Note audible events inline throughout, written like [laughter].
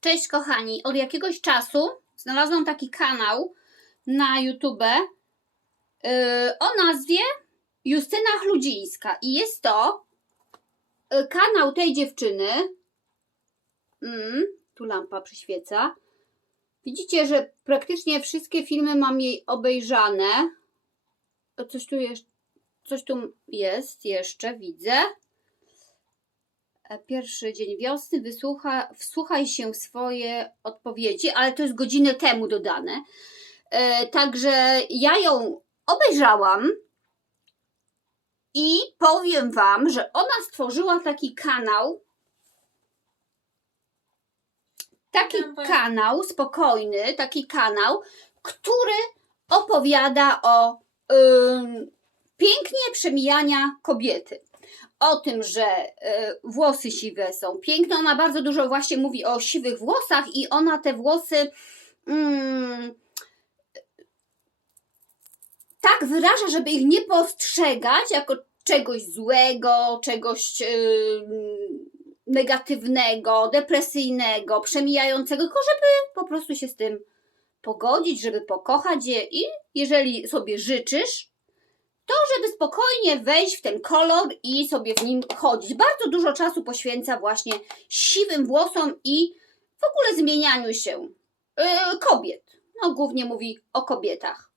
Cześć kochani, od jakiegoś czasu znalazłam taki kanał na YouTube yy, o nazwie Justyna Chludzińska i jest to yy, kanał tej dziewczyny. Mm, tu lampa przyświeca. Widzicie, że praktycznie wszystkie filmy mam jej obejrzane. Coś tu jest, coś tu jest jeszcze, widzę. E, Pierwszy dzień wiosny, wysłucha, wsłuchaj się w swoje odpowiedzi, ale to jest godzinę temu dodane. E, także ja ją obejrzałam i powiem Wam, że ona stworzyła taki kanał. Taki kanał, spokojny, taki kanał, który opowiada o ym, pięknie przemijania kobiety o tym, że e, włosy siwe są piękne. Ona bardzo dużo właśnie mówi o siwych włosach i ona te włosy mm, tak wyraża, żeby ich nie postrzegać jako czegoś złego, czegoś ym, negatywnego, depresyjnego, przemijającego, tylko żeby po prostu się z tym pogodzić, żeby pokochać je i jeżeli sobie życzysz, to żeby spokojnie wejść w ten kolor i sobie w nim chodzić. Bardzo dużo czasu poświęca właśnie siwym włosom i w ogóle zmienianiu się yy, kobiet. No, głównie mówi o kobietach.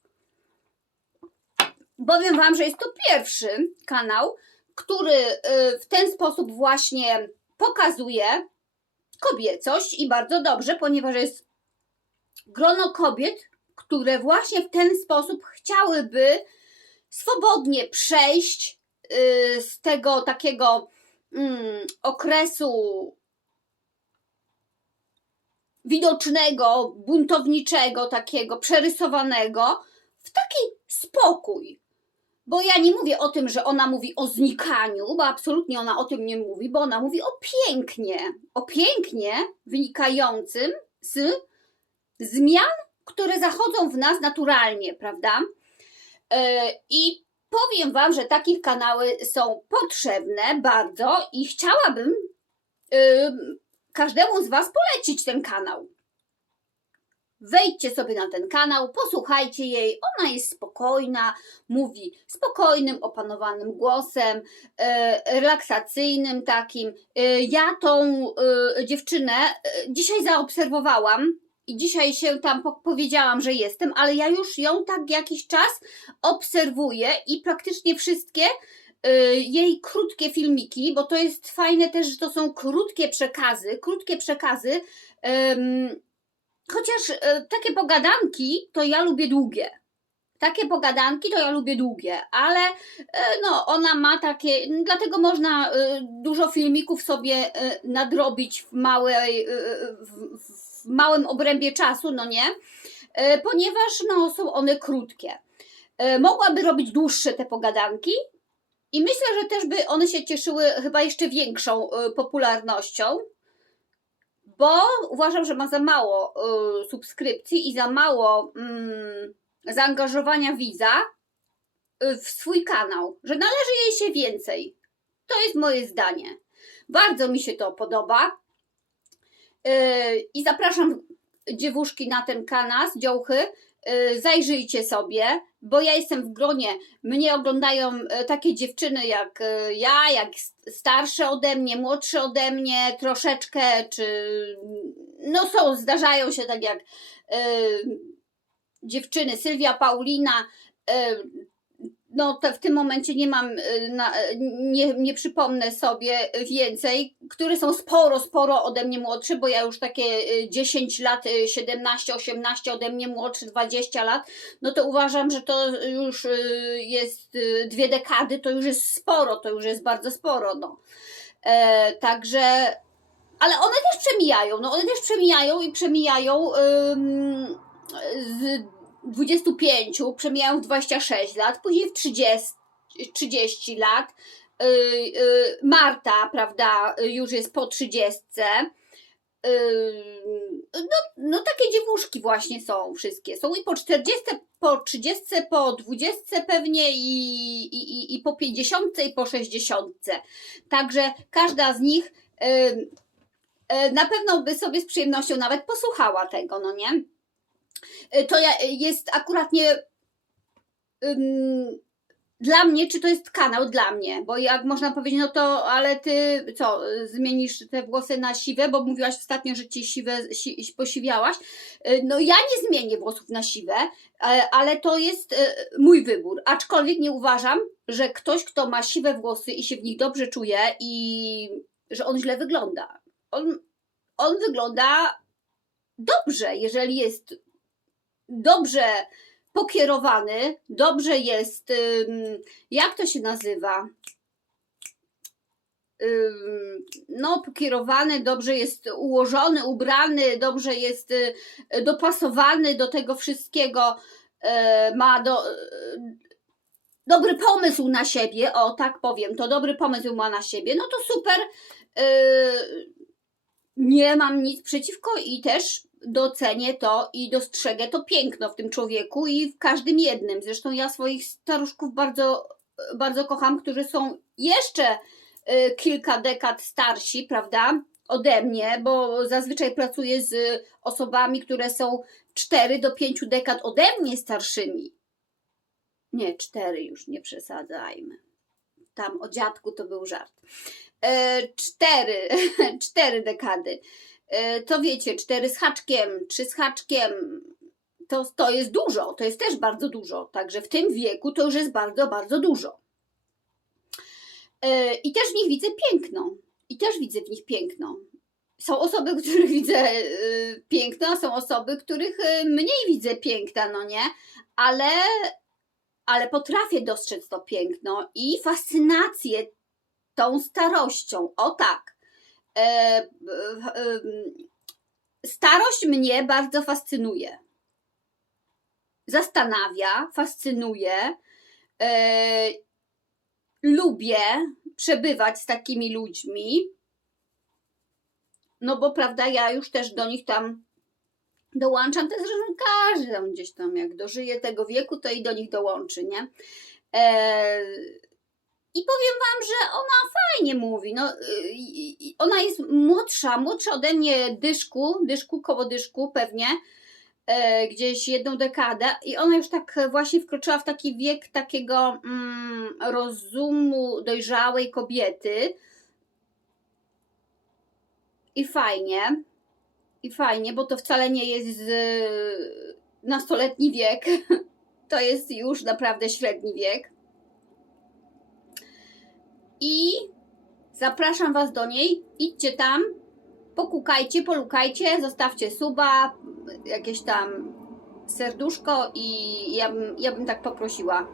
Powiem Wam, że jest to pierwszy kanał, który yy, w ten sposób właśnie pokazuje kobiecość i bardzo dobrze, ponieważ jest grono kobiet, które właśnie w ten sposób chciałyby swobodnie przejść y, z tego takiego mm, okresu widocznego, buntowniczego, takiego przerysowanego w taki spokój. Bo ja nie mówię o tym, że ona mówi o znikaniu, bo absolutnie ona o tym nie mówi, bo ona mówi o pięknie, o pięknie wynikającym z zmian, które zachodzą w nas naturalnie, prawda? E, I powiem Wam, że takich kanały są potrzebne bardzo i chciałabym ym, każdemu z Was polecić ten kanał. Wejdźcie sobie na ten kanał, posłuchajcie jej. Ona jest spokojna, mówi spokojnym, opanowanym głosem, e, relaksacyjnym takim. E, ja tą dziewczynę dzisiaj zaobserwowałam i dzisiaj się tam po- powiedziałam, że jestem, ale ja już ją tak jakiś czas obserwuję i praktycznie wszystkie y, jej krótkie filmiki, bo to jest fajne też, że to są krótkie przekazy, krótkie przekazy, chociaż y, takie pogadanki to ja lubię długie. Takie pogadanki to ja lubię długie, ale y, no, ona ma takie, dlatego można dużo filmików sobie nadrobić w małej, y, w, w małym obrębie czasu, no nie? E, ponieważ no, są one krótkie. E, Mogłaby robić dłuższe te pogadanki i myślę, że też by one się cieszyły chyba jeszcze większą e, popularnością, bo uważam, że ma za mało subskrypcji i za mało mm, zaangażowania widza w swój kanał, że należy jej się więcej. To jest moje zdanie. Bardzo mi się to podoba. I zapraszam dziewuszki na ten kanał, dziołchy, y, zajrzyjcie sobie, bo ja jestem w gronie, mnie oglądają y, takie dziewczyny jak y, ja, jak starsze ode mnie, młodsze ode mnie, troszeczkę, czy no są, zdarzają się tak jak dziewczyny, Sylwia, Paulina, no w tym momencie nie mam, y, na, y, nie, nie przypomnę sobie więcej, które są sporo, sporo ode mnie młodsze, bo ja już takie y, 10 lat, y, 17, 18 ode mnie młodszy, 20 lat, no to uważam, że to już jest dwie dekady, to już jest sporo, to już jest bardzo sporo, no. E, także, ale one też przemijają, no one też przemijają i przemijają ym, z 25, przemijają w 26 lat, później w 30, 30 lat. Yy, yy, Marta, prawda, już jest po 30. Yy, no, no takie dziewuszki właśnie są wszystkie. Są i po 40, po 30, po 20 pewnie i, i, i- po 50 i po 60. Także każda z nich na pewno by sobie z przyjemnością nawet posłuchała tego, no nie? E, To ja, jest akurat nie ym, dla mnie, czy to jest kanał dla mnie, bo jak można powiedzieć, no to, ale ty co, zmienisz te włosy na siwe, bo mówiłaś ostatnio, że ci siwe, si, posiwiałaś. E, No ja nie zmienię włosów na siwe, e, ale to jest e, mój wybór, aczkolwiek nie uważam, że ktoś, kto ma siwe włosy i się w nich dobrze czuje i że on źle wygląda. On, on wygląda dobrze, jeżeli jest dobrze pokierowany, dobrze jest, jak to się nazywa? No, pokierowany, dobrze jest ułożony, ubrany, dobrze jest y, dopasowany do tego wszystkiego, e, ma do, e, dobry pomysł na siebie, o tak powiem, to dobry pomysł ma na siebie, no to super. Nie mam nic przeciwko i też docenię to i dostrzegę to piękno w tym człowieku i w każdym jednym. Zresztą ja swoich staruszków bardzo, bardzo kocham, którzy są jeszcze y, kilka dekad starsi, prawda? Ode mnie, bo zazwyczaj pracuję z osobami, które są 4 do 5 dekad ode mnie starszymi. Nie, 4 już nie przesadzajmy. Tam o dziadku to był żart. E, cztery, [laughs] cztery dekady. E, to wiecie, cztery z haczkiem, trzy z haczkiem, to, to jest dużo, to jest też bardzo dużo. Także w tym wieku to już jest bardzo, bardzo dużo. E, I też w nich widzę piękno. I też widzę w nich piękno. Są osoby, [laughs] których widzę e, piękno, a są osoby, których e, mniej widzę piękna, no nie? Ale, ale potrafię dostrzec to piękno i fascynację tą starością. O tak. E, e, starość mnie bardzo fascynuje. Zastanawia, fascynuje. E, lubię przebywać z takimi ludźmi. No bo prawda, ja już też do nich tam dołączam. To że każdy tam gdzieś tam, jak dożyje tego wieku, to i do nich dołączy, nie? I powiem Wam, że ona fajnie mówi. No, y, ona jest młodsza, młodsza ode mnie dyszku, dyszku, koło dyszku pewnie, e, gdzieś jedną dekadę. I ona już tak właśnie wkroczyła w taki wiek takiego mm, rozumu dojrzałej kobiety. I fajnie, i fajnie, bo to wcale nie jest y, nastoletni wiek. [laughs] To jest już naprawdę średni wiek i zapraszam Was do niej. Idźcie tam, pokukajcie, polukajcie, zostawcie suba, jakieś tam serduszko i ja bym, ja bym tak poprosiła.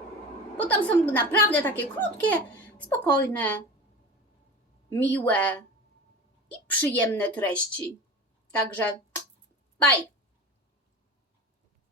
Bo tam są naprawdę takie krótkie, spokojne, miłe i przyjemne treści. Także bye!